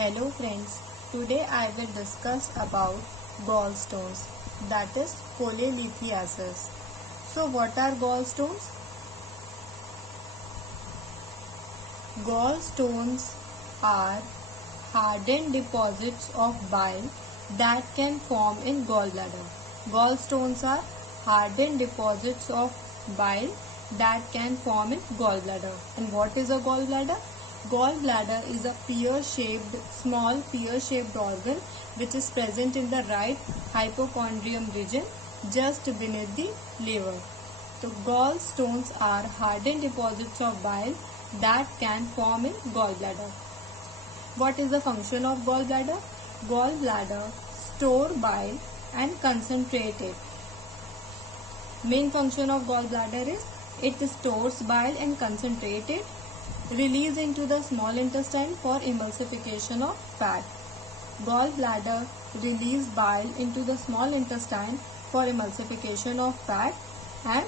Hello friends, today I will discuss about gallstones, that is cholelithiasis. So what are gallstones? Gallstones are hardened deposits of bile that can form in gallbladder. Gallstones are hardened deposits of bile that can form in gallbladder. And what is a gallbladder? Gallbladder is a small pear-shaped organ which is present in the right hypochondrium region just beneath the liver. So gallstones are hardened deposits of bile that can form in gallbladder. What is the function of gallbladder? Gallbladder store bile and concentrate it. Main function of gallbladder is it stores bile and concentrate it, release into the small intestine for emulsification of fat. Gallbladder release bile into the small intestine for emulsification of fat, and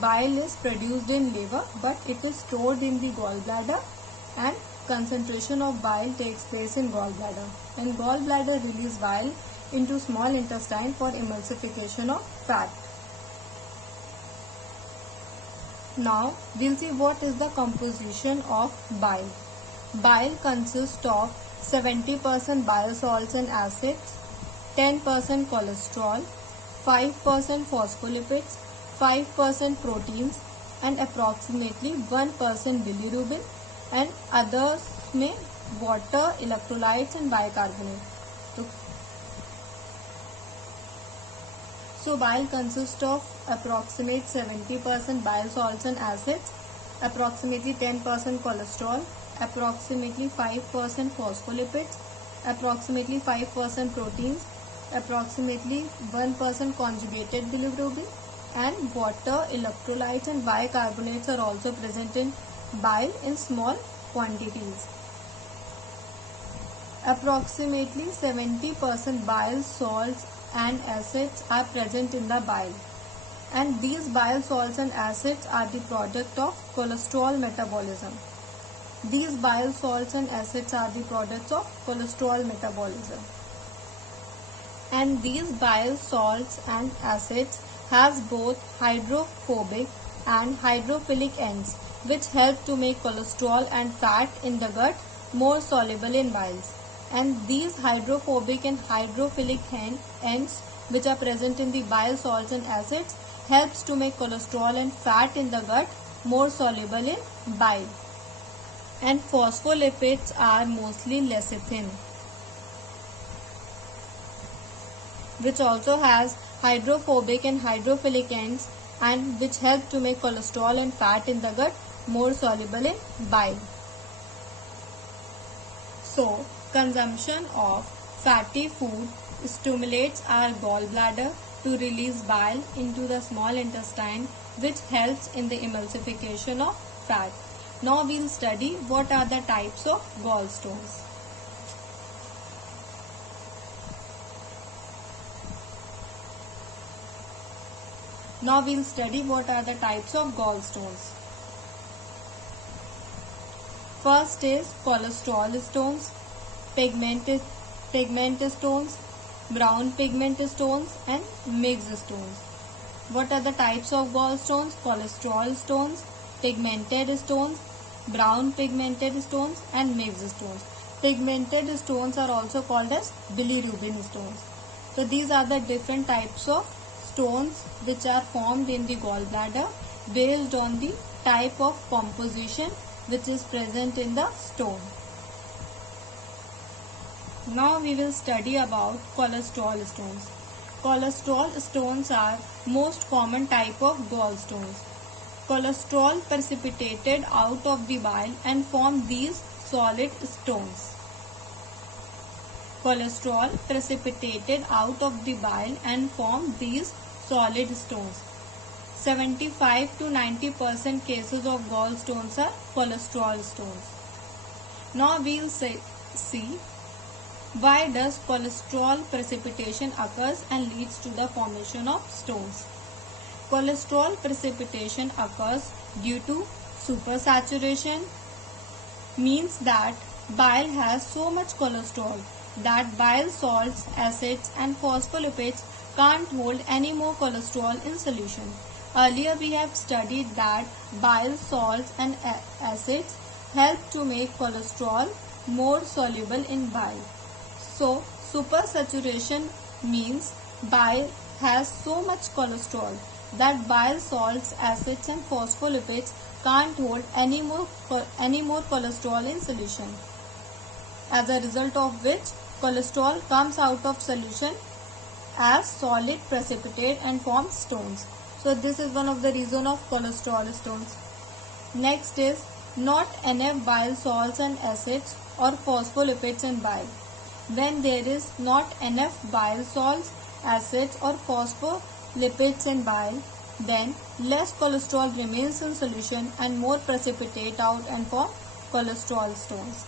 bile is produced in liver but it is stored in the gallbladder and concentration of bile takes place in gallbladder, and gallbladder release bile into small intestine for emulsification of fat. Now we'll see what is the composition of bile. Bile consists of 70% bile salts and acids, 10% cholesterol, 5% phospholipids, 5% proteins and approximately 1% bilirubin, and others में water, electrolytes and bicarbonate. So bile consists of approximate 70% bile salts and acids, approximately 10% cholesterol, approximately 5% phospholipids, approximately 5% proteins, approximately 1% conjugated bilirubin, and water, electrolytes and bicarbonates are also present in bile in small quantities. Approximately 70% bile salts and acids are present in the bile, and these bile salts and acids are the product of cholesterol metabolism. These bile salts and acids are the products of cholesterol metabolism, and these bile salts and acids has both hydrophobic and hydrophilic ends which help to make cholesterol and fat in the gut more soluble in biles. And these hydrophobic and hydrophilic ends which are present in the bile salts and acids helps to make cholesterol and fat in the gut more soluble in bile. And phospholipids are mostly lecithin, which also has hydrophobic and hydrophilic ends and which help to make cholesterol and fat in the gut more soluble in bile. So, consumption of fatty food stimulates our gallbladder to release bile into the small intestine, which helps in the emulsification of fat. Now we will study what are the types of gallstones. Now we will study what are the types of gallstones. First is cholesterol stones, pigment stones, brown pigment stones and mixed stones. What are the types of gallstones? Cholesterol stones, pigmented stones, brown pigmented stones and mixed stones. Pigmented stones are also called as bilirubin stones. So these are the different types of stones which are formed in the gallbladder based on the type of composition which is present in the stone. Now we will study about cholesterol stones. Cholesterol stones are most common type of gallstones. Cholesterol precipitated out of the bile and form these solid stones. Cholesterol precipitated out of the bile and form these solid stones. 75 to 90% cases of gallstones are cholesterol stones. Now we will see why does cholesterol precipitation occurs and leads to the formation of stones. Cholesterol precipitation occurs due to supersaturation, means that Bile has so much cholesterol that bile salts, acids and phospholipids can't hold any more cholesterol in solution. Earlier we have studied that bile salts and acids help to make cholesterol more soluble in bile. So, supersaturation means bile has so much cholesterol that bile salts, acids and phospholipids can't hold any more cholesterol in solution. As a result of which, cholesterol comes out of solution as solid precipitate and forms stones. So this is one of the reason of cholesterol stones. Next is not enough bile salts and acids or phospholipids in bile. When there is not enough bile salts, acids or phospholipids in bile, then less cholesterol remains in solution and more precipitate out and form cholesterol stones.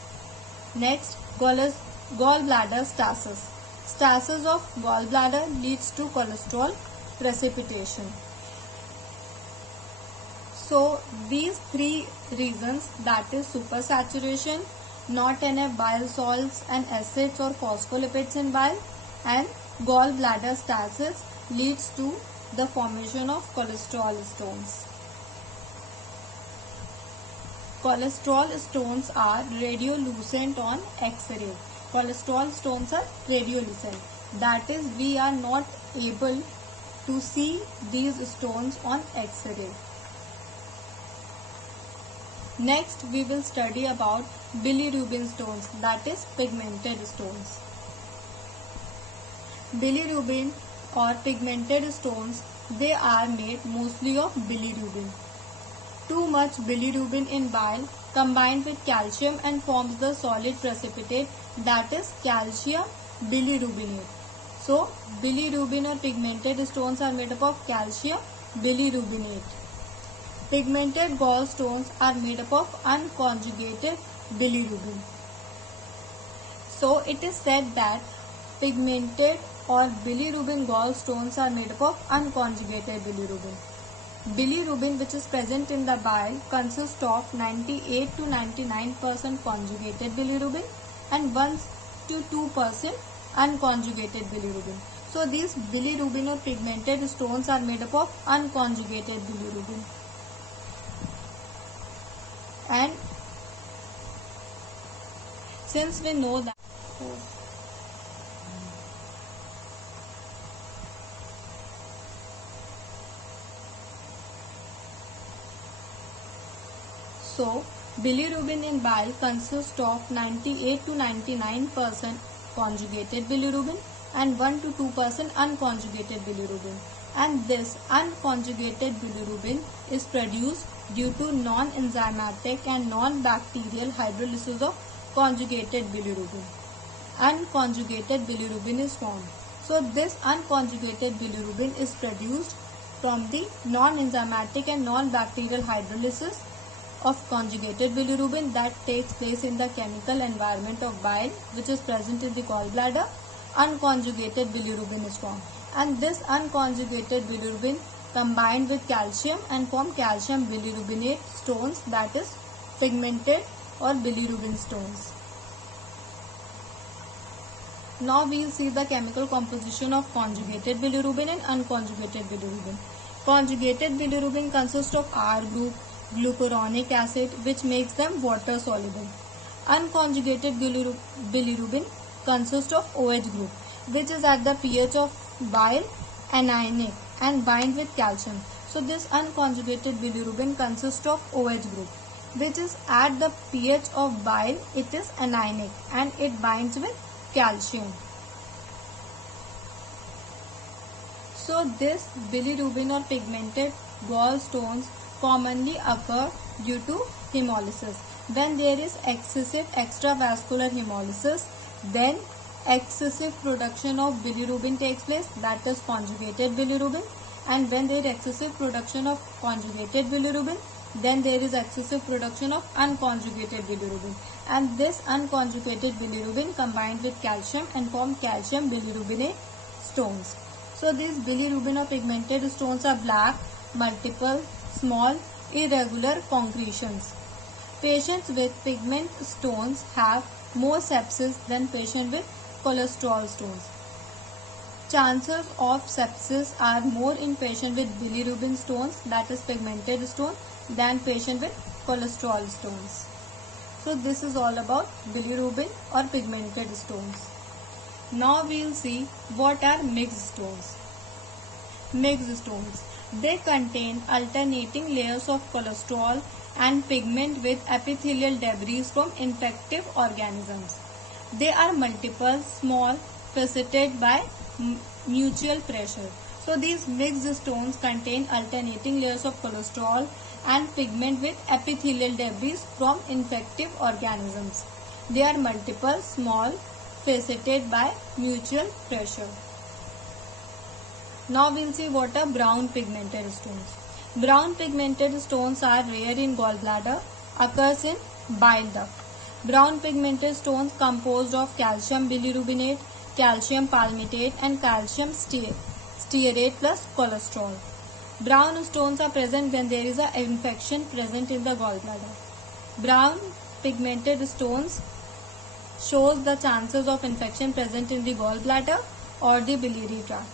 Next, gallbladder stasis. Stasis of gallbladder leads to cholesterol precipitation. So these three reasons, that is supersaturation, not enough bile salts and acids or phospholipids in bile, and gallbladder stasis, leads to the formation of cholesterol stones. Cholesterol stones are radiolucent on X-ray. Cholesterol stones are radiolucent. That is, we are not able to see these stones on X-ray. Next, we will study about bilirubin stones, that is pigmented stones. Bilirubin or pigmented stones, they are made mostly of bilirubin. Too much bilirubin in bile combined with calcium and forms the solid precipitate, that is calcium bilirubinate. So, bilirubin or pigmented stones are made up of calcium bilirubinate. Pigmented gallstones are made up of unconjugated bilirubin. So, it is said that pigmented or bilirubin gallstones are made up of unconjugated bilirubin. Bilirubin, which is present in the bile, consists of 98 to 99% conjugated bilirubin and 1 to 2% unconjugated bilirubin. So these bilirubin or pigmented stones are made up of unconjugated bilirubin. And since we know that So, bilirubin in bile consists of 98 to 99% conjugated bilirubin and 1 to 2% unconjugated bilirubin. And this unconjugated bilirubin is produced due to non-enzymatic and non-bacterial hydrolysis of conjugated bilirubin. Unconjugated bilirubin is formed. So, this unconjugated bilirubin is produced from the non-enzymatic and non-bacterial hydrolysis of conjugated bilirubin that takes place in the chemical environment of bile, which is present in the gallbladder. Unconjugated bilirubin is formed, and this unconjugated bilirubin combined with calcium and form calcium bilirubinate stones, that is pigmented or bilirubin stones. Now we will see the chemical composition of conjugated bilirubin and unconjugated bilirubin. Conjugated bilirubin consists of R group, glucuronic acid, which makes them water soluble. Unconjugated bilirubin consists of OH group, which is at the pH of bile anionic and bind with calcium. So this unconjugated bilirubin consists of OH group, which is at the pH of bile, it is anionic and it binds with calcium. So this bilirubin or pigmented gallstones commonly occur due to hemolysis. When there is excessive extravascular hemolysis, then excessive production of bilirubin takes place, that is conjugated bilirubin. And when there is excessive production of conjugated bilirubin, then there is excessive production of unconjugated bilirubin. And this unconjugated bilirubin combined with calcium and form calcium bilirubinate stones. So these bilirubin or pigmented stones are black, multiple, small, irregular concretions. Patients with pigment stones have more sepsis than patients with cholesterol stones. Chances of sepsis are more in patients with bilirubin stones, that is pigmented stone, than patients with cholesterol stones. So this is all about bilirubin or pigmented stones. Now we will see what are mixed stones. Mixed stones. They contain alternating layers of cholesterol and pigment with epithelial debris from infective organisms. They are multiple, small, faceted by mutual pressure. So these mixed stones contain alternating layers of cholesterol and pigment with epithelial debris from infective organisms. They are multiple, small, faceted by mutual pressure. Now we will see what are brown pigmented stones. Brown pigmented stones are rare in gallbladder, occurs in bile duct. Brown pigmented stones composed of calcium bilirubinate, calcium palmitate and calcium stearate plus cholesterol. Brown stones are present when there is an infection present in the gallbladder. Brown pigmented stones shows the chances of infection present in the gallbladder or the biliary tract.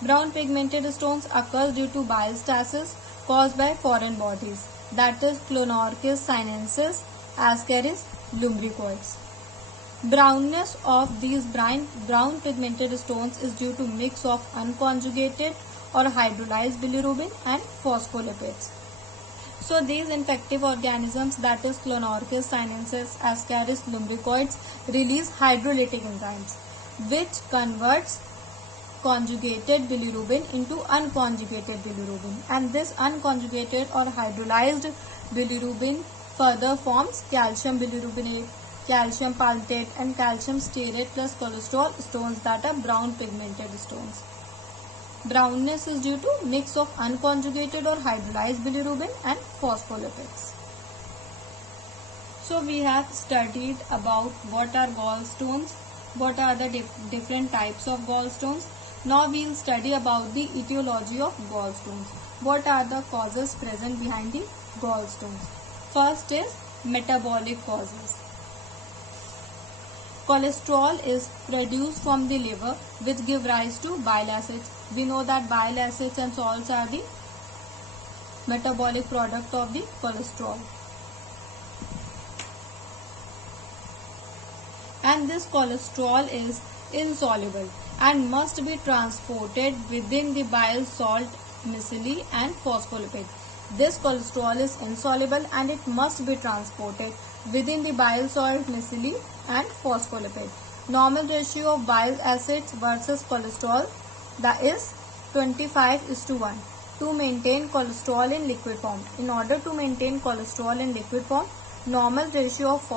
Brown pigmented stones occur due to bile stasis caused by foreign bodies, that is Clonorchis sinensis, Ascaris lumbricoides. Brownness of these brown pigmented stones is due to mix of unconjugated or hydrolyzed bilirubin and phospholipids. So these infective organisms, that is Clonorchis sinensis, Ascaris lumbricoides, release hydrolytic enzymes which converts conjugated bilirubin into unconjugated bilirubin, and this unconjugated or hydrolyzed bilirubin further forms calcium bilirubinate, calcium palmitate and calcium stearate plus cholesterol stones, that are brown pigmented stones. Brownness is due to mix of unconjugated or hydrolyzed bilirubin and phospholipids. So we have studied about what are gallstones, what are the different types of gallstones. Now we will study about the etiology of gallstones. What are the causes present behind the gallstones? First is metabolic causes. Cholesterol is produced from the liver which give rise to bile acids. We know that bile acids and salts are the metabolic product of the cholesterol. And this cholesterol is insoluble and must be transported within the bile salt micelle and phospholipid. This cholesterol is insoluble and it must be transported within the bile salt micelle and phospholipid. Normal ratio of bile acids versus cholesterol, that is 25:1 to maintain cholesterol in liquid form. In order to maintain cholesterol in liquid form, normal ratio of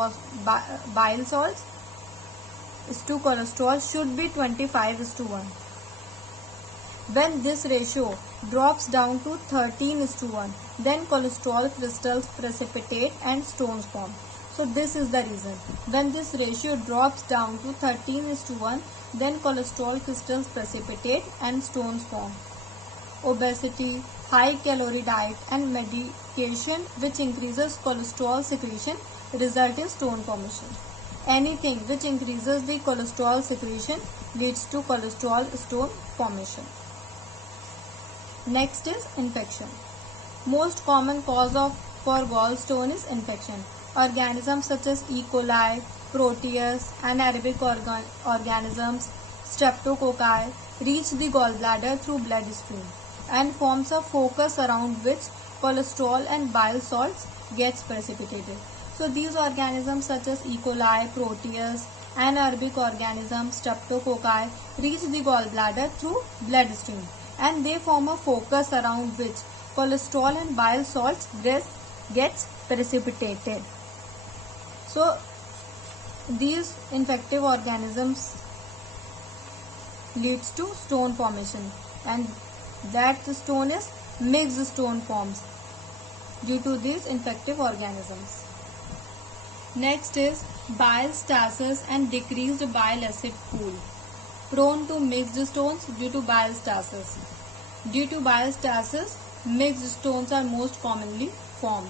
bile salts to cholesterol should be 25:1. When this ratio drops down to 13:1, then cholesterol crystals precipitate and stones form. So this is the reason. When this ratio drops down to 13:1, then cholesterol crystals precipitate and stones form. Obesity, high calorie diet and medication which increases cholesterol secretion result in stone formation. Anything which increases the cholesterol secretion leads to cholesterol stone formation. Next is infection. Most common cause for gallstone is infection. Organisms such as E. coli, Proteus, anaerobic organisms, streptococci reach the gallbladder through bloodstream and forms a focus around which cholesterol and bile salts gets precipitated. So these organisms such as E. coli, Proteus, anaerobic organisms, streptococci reach the gallbladder through bloodstream and they form a focus around which cholesterol and bile salts gets precipitated. So these infective organisms leads to stone formation, and that stone is mixed stone forms due to these infective organisms. Next is bile stasis and decreased bile acid pool. Prone to mixed stones due to bile stasis. Due to bile stasis, mixed stones are most commonly formed.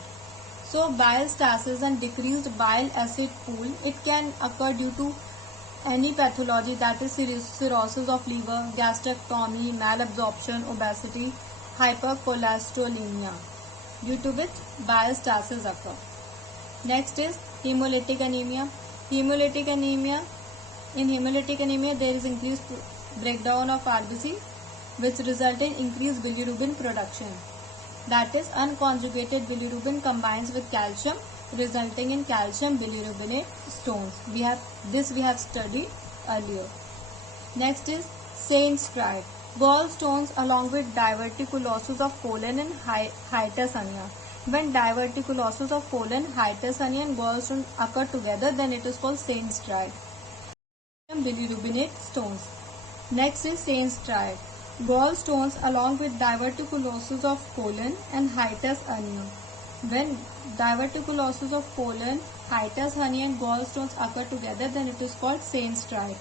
So bile stasis and decreased bile acid pool, it can occur due to any pathology, that is cirrhosis of liver, gastrectomy, malabsorption, obesity, hypercholesterolemia, due to which bile stasis occur. Next is hemolytic anemia. Hemolytic anemia. In hemolytic anemia, there is increased breakdown of RBC, which result in increased bilirubin production. That is, unconjugated bilirubin combines with calcium, resulting in calcium bilirubinate stones. We have studied earlier. Next is Saint's Pride. Gallstones along with diverticulosis of colon and hiatus hernia. When diverticulosis of colon, hiatus hernia and gallstones occur together, then it is called Saint's Triad. Bilirubinate stones. Next is Saint's Triad. Gallstones along with diverticulosis of colon and hiatus hernia. When diverticulosis of colon, hiatus hernia and gallstones occur together, then it is called Saint's Triad.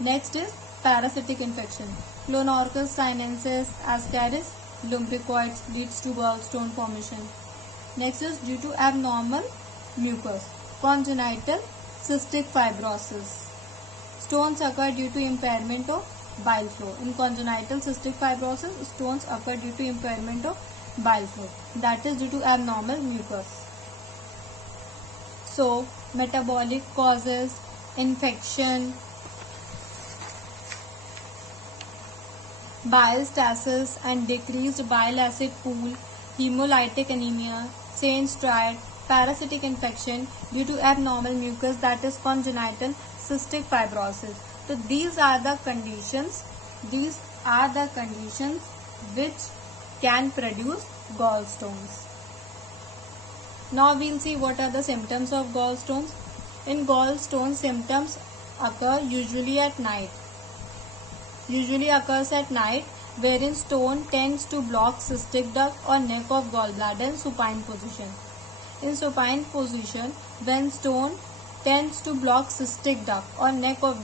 Next is parasitic infection. Clonorchus sinensis, Ascaris lumbricoides leads to gallstone formation. Next is due to abnormal mucus. Congenital cystic fibrosis. Stones occur due to impairment of bile flow. In congenital cystic fibrosis, stones occur due to impairment of bile flow. That is due to abnormal mucus. So, metabolic causes, infection, bile stasis and decreased bile acid pool, hemolytic anemia, Saint's Triad, parasitic infection due to abnormal mucus, that is congenital cystic fibrosis. So these are the conditions which can produce gallstones. Now we'll see what are the symptoms of gallstones. In gallstones, symptoms occur usually at night. Usually occurs at night, wherein stone tends to block cystic duct or neck of gallbladder in supine position. In supine position, when stone tends to block cystic duct or neck of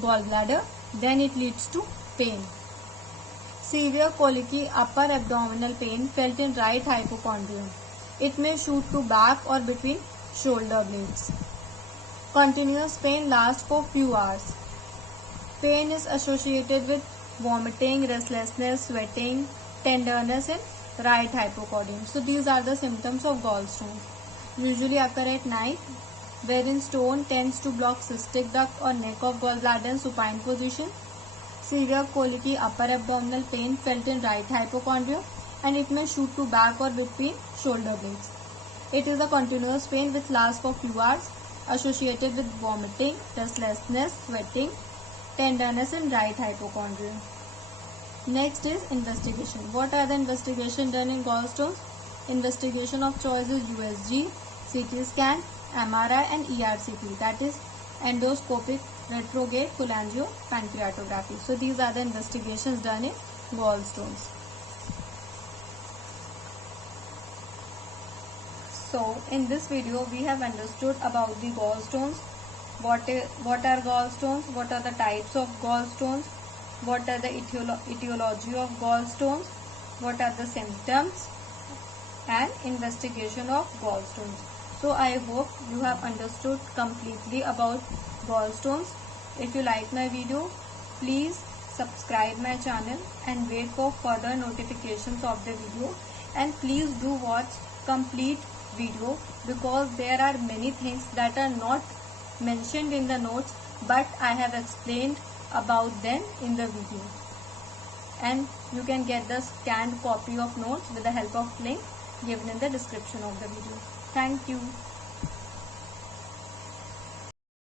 gallbladder, then it leads to pain. Severe colicky upper abdominal pain felt in right hypochondrium. It may shoot to back or between shoulder blades. Continuous pain lasts for few hours. Pain is associated with vomiting, restlessness, sweating, tenderness in right hypochondrium. So these are the symptoms of gallstones. Usually occur at night, wherein stone tends to block cystic duct or neck of gallbladder in supine position. Severe colicky upper abdominal pain felt in right hypochondrium, and it may shoot to back or between shoulder blades. It is a continuous pain which lasts for few hours, associated with vomiting, restlessness, sweating, tenderness in right hypochondrium. Next is investigation. What are the investigations done in gallstones? Investigation of choice is USG, CT scan, MRI and ERCP, that is endoscopic retrograde cholangiopancreatography. So these are the investigations done in gallstones. So in this video we have understood about the gallstones. What are gallstones? What are the types of gallstones? What are the etiology of gallstones? What are the symptoms and investigation of gallstones? So I hope you have understood completely about gallstones. If you like my video, please subscribe my channel and wait for further notifications of the video, and please do watch complete video, because there are many things that are not mentioned in the notes, but I have explained about them in the video, and you can get the scanned copy of notes with the help of link given in the description of the video. Thank you.